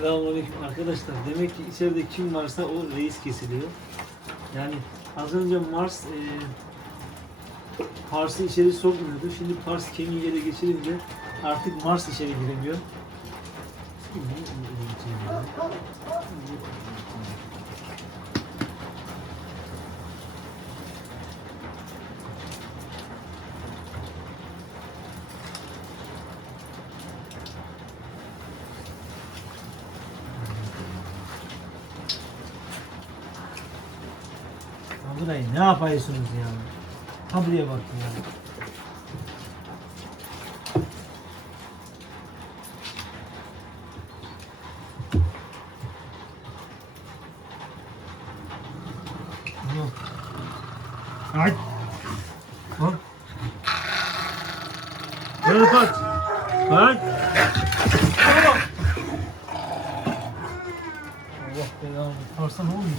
Selamünaleyküm arkadaşlar. Demek ki içeride kim varsa o reis kesiliyor. Yani az önce Mars e, Pars'ı içeri sokmuyordu. Şimdi Pars kemiği ele geçirince artık Mars içeri giremiyor. Burayı ne yapıyorsunuz ya? Ha buraya bak ya. Ay. Bak. Böyle kaç. Kaç. Allah belanı. Parsa ne oluyor?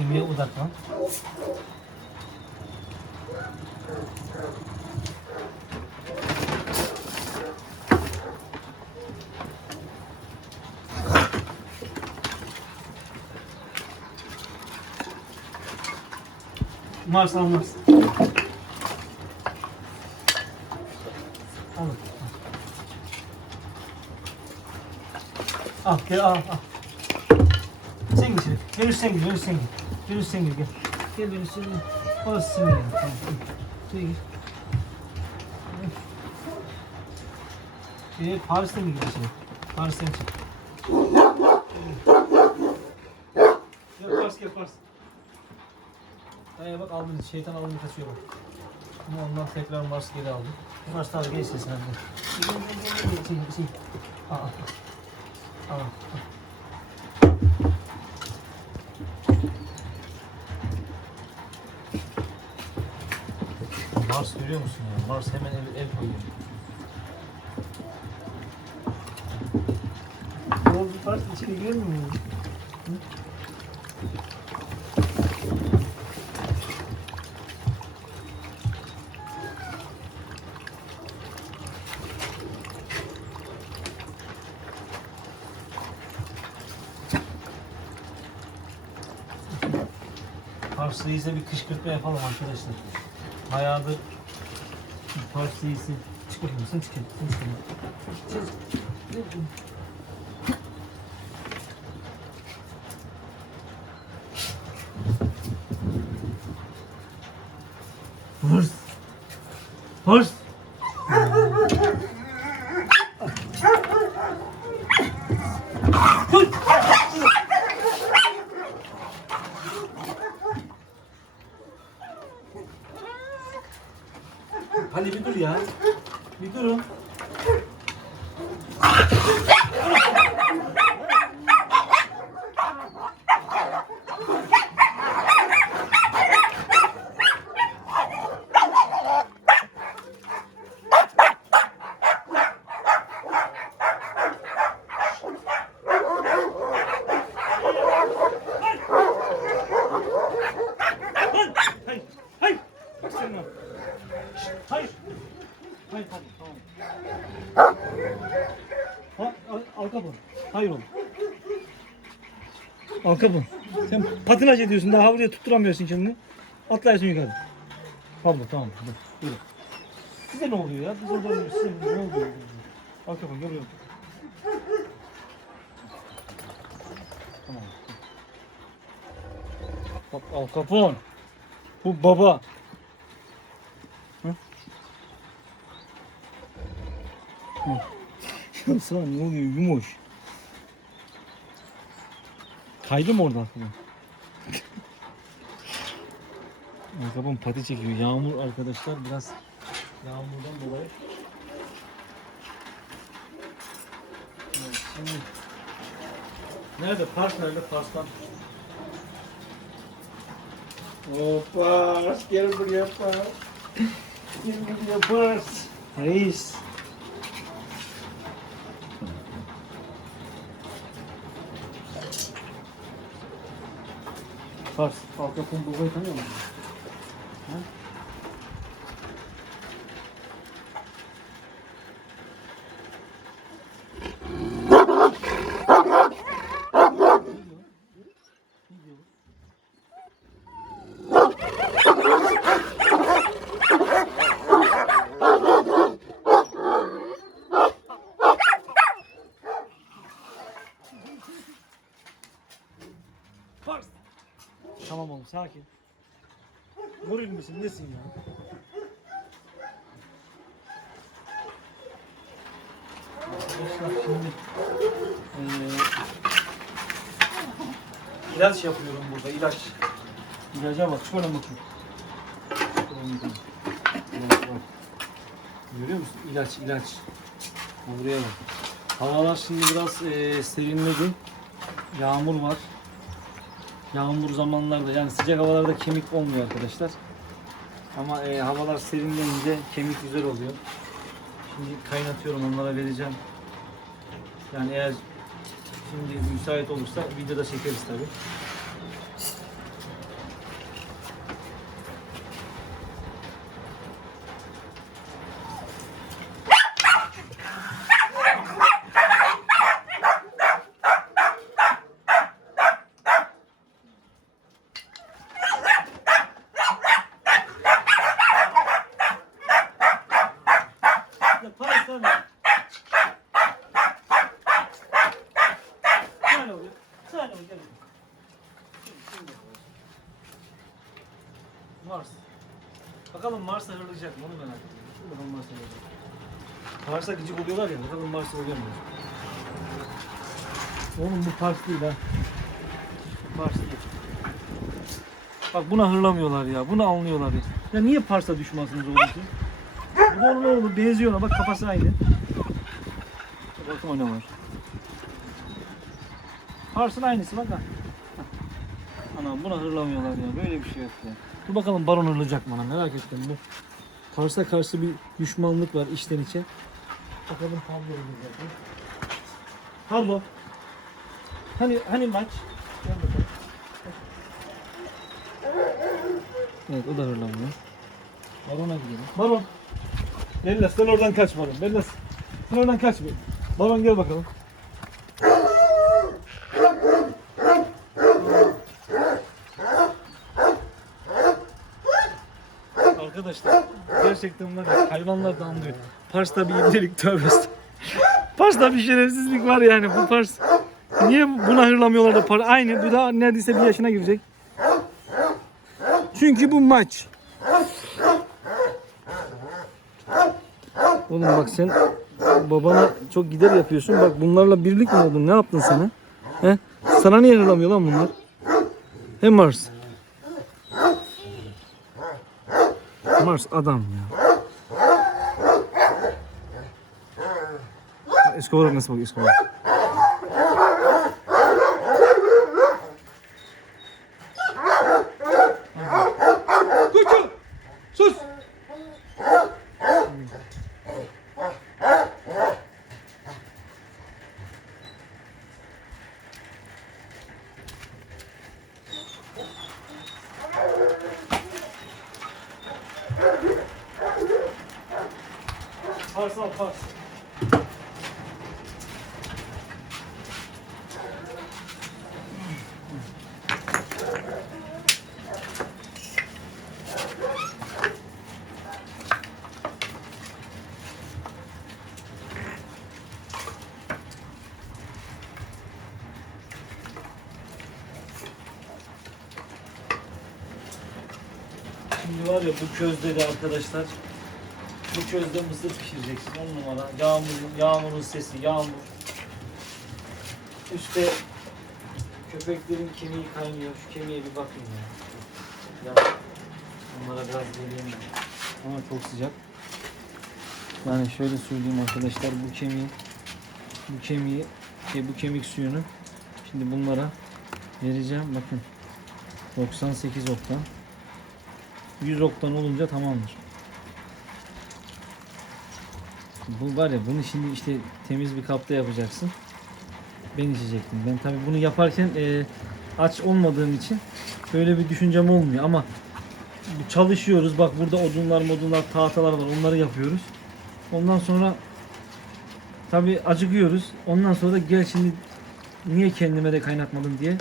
Kemiğe odaklan. Mars almaz. Al. Al gel al al. Venüs sen gir, Venüs sen gir. Venüs sen gir gel. Gel Venüs sen gir. Orası senin yerin. Tamam. Şuraya gir. Ee, Paris'te mi gidiyorsun? Paris'ten çık. Gel Paris gel Paris. Daya bak aldın şeytan aldın kaçıyor bak. Ama ondan tekrar Mars geri aldı. Mars tabi. Gel gel gel gel. Şey, şey. Aa. Aa. Mars görüyor musun ya? Mars hemen el, el koyuyor. Ne oldu Mars içeri girmiyor mu? Pars Reis'e bir kışkırtma yapalım arkadaşlar. Bayağıdır Pars Reis'i çıkartmasın çıkartmasın çıkartmasın. Pars. Pars. Hadi bir dur ya. Bir durun. Hayır, hayır. Bak sen ne yap- hayır pardon tamam. Ha, al, al kapı. Hayır oğlum. Al kapı. Sen patinaj ediyorsun daha havluya tutturamıyorsun kendini. Atlaysın yukarı. Pablo tamam. Dur, buyurun. Size ne oluyor ya? Biz orada oynuyoruz. Size ne oluyor? Al gel buraya. Tamam. Bak Al Capone. Bu baba. Ya sana ne oluyor yumuş? Kaydı mı orada Capone pati çekiyor. Yağmur arkadaşlar biraz yağmurdan dolayı. Evet, şimdi Nerede? Pars nerede? Pars'tan. Hoppa, gel buraya Pars. Gel buraya Pars. Reis. Pars, Al Capone babayı tanıyor musun? Ha? Pars. Tamam oğlum sakin. Goril misin nesin ya? Arkadaşlar şimdi eee ilaç yapıyorum burada ilaç. İlaca bak şöyle bakın. Şöyle. Görüyor musun? İlaç ilaç. Buraya bak. Havalar şimdi biraz eee serinledi. Yağmur var. Yağmur zamanlarda yani sıcak havalarda kemik olmuyor arkadaşlar. Ama e, havalar serinleyince kemik güzel oluyor. Şimdi kaynatıyorum onlara vereceğim. Yani eğer şimdi müsait olursa videoda çekeriz tabi. Ya para sana. Sana oluyor. Sana oluyor. Gel. Şimdi, şimdi. Mars. Bakalım Mars'a hırlayacak mı onu merak ediyorum. Dur Bakalım Mars'a hırlayacak. Mars'a gıcık oluyorlar ya. Bakalım Mars'a oluyor mu? Oğlum bu Pars değil ha. Pars değil. Bak buna hırlamıyorlar ya. Bunu anlıyorlar ya. Ya niye Pars'a düşmezsiniz oğlum siz? Bu da onun oğlu benziyor bak kafası aynı. Bakın o ne var. Pars'ın aynısı bak ha. Anam buna hırlamıyorlar ya böyle bir şey yok ya. Dur bakalım baron hırlayacak mı ana merak ettim bu. Pars'a karşı bir düşmanlık var içten içe. Bakalım Pablo hırlayacak mı? Pablo. Hani hani maç? Gel bakalım. Evet o da hırlamıyor. Barona gidelim. Baron. Bellas sen oradan kaç Baron. Bellas sen oradan kaç. Baron gel bakalım. Arkadaşlar gerçekten bunlar ya, hayvanlar da anlıyor. Pars'ta bir ibnelik tövbe estağfurullah. Pars'ta bir şerefsizlik var yani bu Pars. Niye buna hırlamıyorlar da Pars? Aynı bu da neredeyse bir yaşına girecek. Çünkü bu maç. Oğlum bak sen babana çok gider yapıyorsun. Bak bunlarla birlik mi oldun? Ne yaptın sana? He? Sana niye hırlamıyor lan bunlar? He Mars? Mars adam ya. Escobar nasıl bak Escobar? Pars al pars. Şimdi var ya bu közde de arkadaşlar bu közde mısır pişireceksin on numara. Yağmurun, yağmurun sesi, yağmur. Üste köpeklerin kemiği kaynıyor. Şu kemiğe bir bakın ya. Biraz, onlara biraz geleyim. Ama çok sıcak. Yani şöyle söyleyeyim arkadaşlar bu kemiği bu kemiği şey, bu kemik suyunu şimdi bunlara vereceğim. Bakın 98 oktan. 100 oktan olunca tamamdır. Bu var ya bunu şimdi işte temiz bir kapta yapacaksın. Ben içecektim. Ben tabii bunu yaparken e, aç olmadığım için böyle bir düşüncem olmuyor ama çalışıyoruz. Bak burada odunlar modunlar tahtalar var onları yapıyoruz. Ondan sonra tabii acıkıyoruz. Ondan sonra da gel şimdi niye kendime de kaynatmadım diye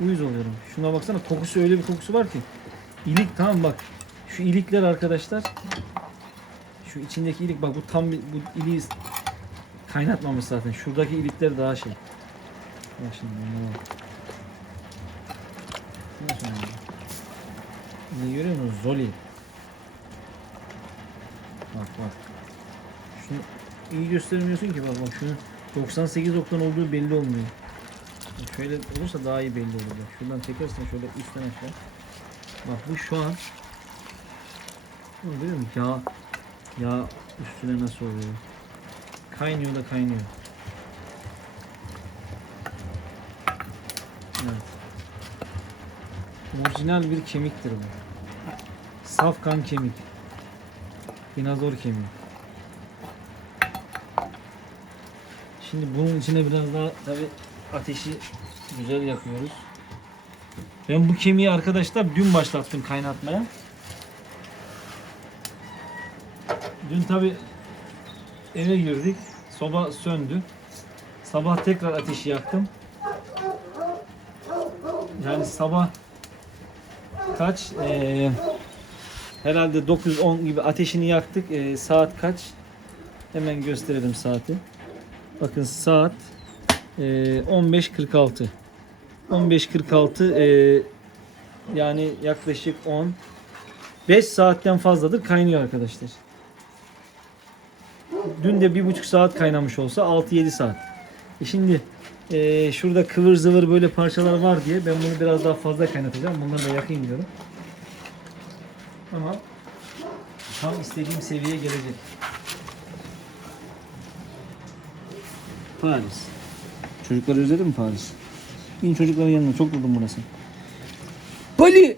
uyuz oluyorum. Şuna baksana kokusu öyle bir kokusu var ki. İlik tamam bak. Şu ilikler arkadaşlar. Şu içindeki ilik bak bu tam bu iliği kaynatmamış zaten. Şuradaki ilikler daha şey. Bak şimdi bunlara bak. Ne görüyor musun? Zoli. Bak bak. Şunu iyi göstermiyorsun ki bak bak şunu 98 oktan olduğu belli olmuyor. Şöyle olursa daha iyi belli olur. Şuradan çekersen şöyle üstten aşağı. Bak bu şu an Bunu görüyor musun? Yağ, yağ üstüne nasıl oluyor? Kaynıyor da kaynıyor. Evet. Orijinal bir kemiktir bu. Saf kan kemik. Dinozor kemiği. Şimdi bunun içine biraz daha tabi ateşi güzel yakıyoruz. Ben bu kemiği arkadaşlar dün başlattım kaynatmaya. Dün tabi eve girdik. Soba söndü. Sabah tekrar ateşi yaktım. Yani sabah kaç? Ee, herhalde 9-10 gibi ateşini yaktık. Ee, saat kaç? Hemen gösterelim saati. Bakın saat ee, 15.46. 15.46 ee, yani yaklaşık 10 5 saatten fazladır kaynıyor arkadaşlar. Dün de bir buçuk saat kaynamış olsa 6-7 saat. E şimdi e, şurada kıvır zıvır böyle parçalar var diye ben bunu biraz daha fazla kaynatacağım. Bunları da yakayım diyorum. Ama tam istediğim seviyeye gelecek. Paris. Çocuklar özledi mi Paris? İn çocukların yanına çok durdum burası. Pali!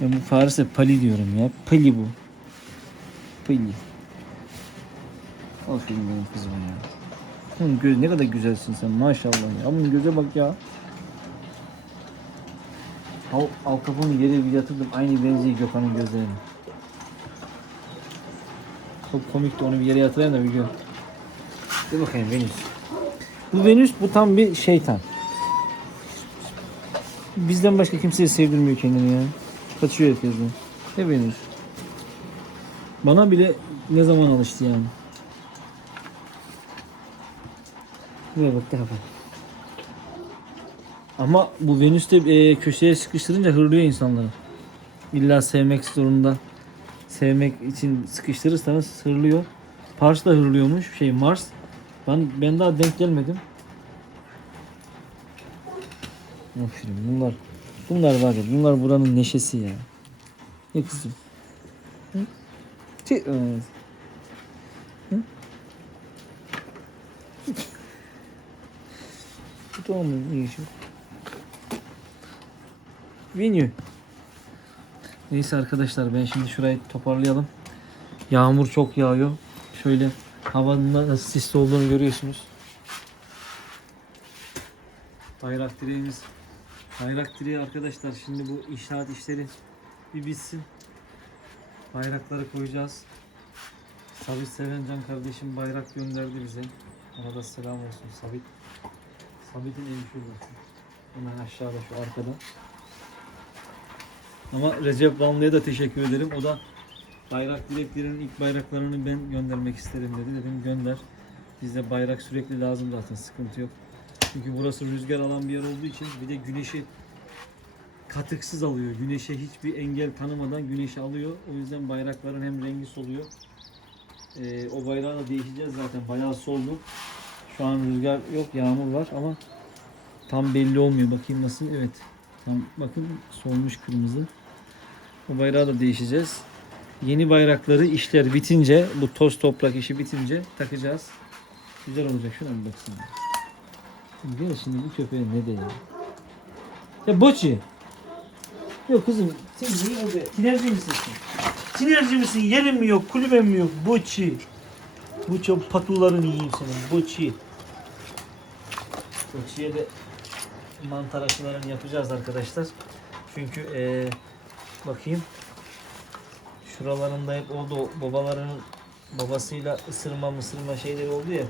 Ben bu Paris'e Pali diyorum ya. Pali bu. Pali. Aferin benim kızıma ya. Bunun göz ne kadar güzelsin sen maşallah ya. Bunun göze bak ya. Al, Al Capone'u yere bir yatırdım. Aynı benziyor Gökhan'ın gözlerine. Çok komikti onu bir yere yatırayım da bir gör. Dur bakayım Venüs. Bu Venüs bu tam bir şeytan. Bizden başka kimseye sevdirmiyor kendini ya. Kaçıyor herkesten. Ne Venüs? Bana bile ne zaman alıştı yani. Buraya bak daha. Ama bu Venüs de e, köşeye sıkıştırınca hırlıyor insanları. İlla sevmek zorunda. Sevmek için sıkıştırırsanız hırlıyor. Pars da hırlıyormuş. Şey Mars. Ben ben daha denk gelmedim. Aferin bunlar. Bunlar var ya bunlar buranın neşesi ya. Ne kızım? Hı? Şey, evet. Hı? Bu tamam? İyi şu. Vinyo. Neyse arkadaşlar ben şimdi şurayı toparlayalım. Yağmur çok yağıyor. Şöyle havanın nasıl sisli olduğunu görüyorsunuz. Bayrak direğimiz. Bayrak direği arkadaşlar şimdi bu inşaat işleri bir bitsin. Bayrakları koyacağız. Sabit Sevencan kardeşim bayrak gönderdi bize. Ona da selam olsun Sabit. Sabit'in evi şurada. Hemen aşağıda şu arkada. Ama Recep Vanlı'ya da teşekkür ederim. O da bayrak dileklerinin ilk bayraklarını ben göndermek isterim dedi. Dedim gönder. Bizde bayrak sürekli lazım zaten sıkıntı yok. Çünkü burası rüzgar alan bir yer olduğu için bir de güneşi katıksız alıyor. Güneşe hiçbir engel tanımadan güneşi alıyor. O yüzden bayrakların hem rengi soluyor. Ee, o bayrağı da değişeceğiz zaten. Bayağı soldu. Şu an rüzgar yok, yağmur var ama tam belli olmuyor. Bakayım nasıl? Evet. Tam bakın solmuş kırmızı. O bayrağı da değişeceğiz. Yeni bayrakları işler bitince, bu toz toprak işi bitince takacağız. Güzel olacak. Şuna bir baksana. Gel şimdi bu köpeğe ne ya. Ya Boçi. Yok kızım sen niye orada? Tinerci misin sen? Tinerci misin? Yerin mi yok? Kulüben mi yok? Boçi. Bu çok patularını yiyeyim senin. Boçi. Boçi'ye de mantar aşılarını yapacağız arkadaşlar. Çünkü eee bakayım. Şuralarında hep oldu. Babalarının babasıyla ısırma mısırma şeyleri oldu ya.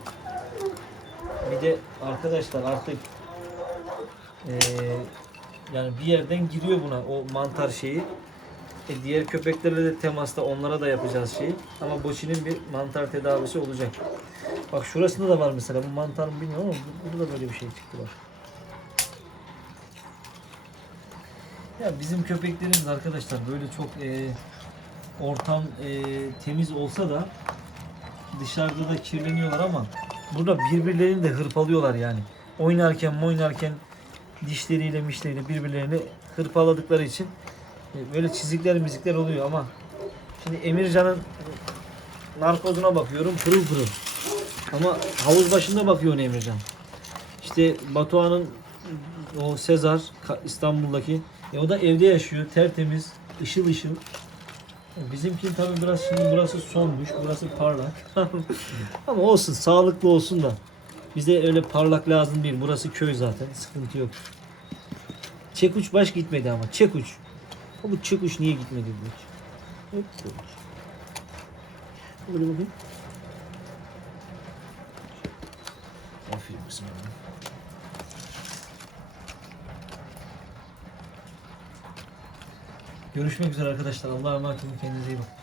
Bir de arkadaşlar artık eee, yani bir yerden giriyor buna o mantar şeyi. E diğer köpeklerle de temasta onlara da yapacağız şeyi. Ama Boçi'nin bir mantar tedavisi olacak. Bak şurasında da var mesela. Bu mantar mı bilmiyorum ama bu- burada da böyle bir şey çıktı bak. Ya bizim köpeklerimiz arkadaşlar böyle çok e, ortam e, temiz olsa da dışarıda da kirleniyorlar ama burada birbirlerini de hırpalıyorlar yani. Oynarken oynarken dişleriyle mişleriyle birbirlerini hırpaladıkları için böyle çizikler mizikler oluyor ama şimdi Emircan'ın narkozuna bakıyorum pırıl pırıl. Ama havuz başında bakıyor Emircan. İşte Batuhan'ın o Sezar İstanbul'daki e o da evde yaşıyor tertemiz ışıl ışıl. Bizimki tabii biraz şimdi burası sonmuş, burası parlak. Ama olsun, sağlıklı olsun da. Bize öyle parlak lazım değil. Burası köy zaten, sıkıntı yok. Çekuç baş gitmedi ama. Çekuç. Bu çekuç niye gitmedi bu? Hep böyle. Böyle bakayım. Aferin kızım. Görüşmek üzere arkadaşlar. Allah'a emanet olun. Kendinize iyi bakın.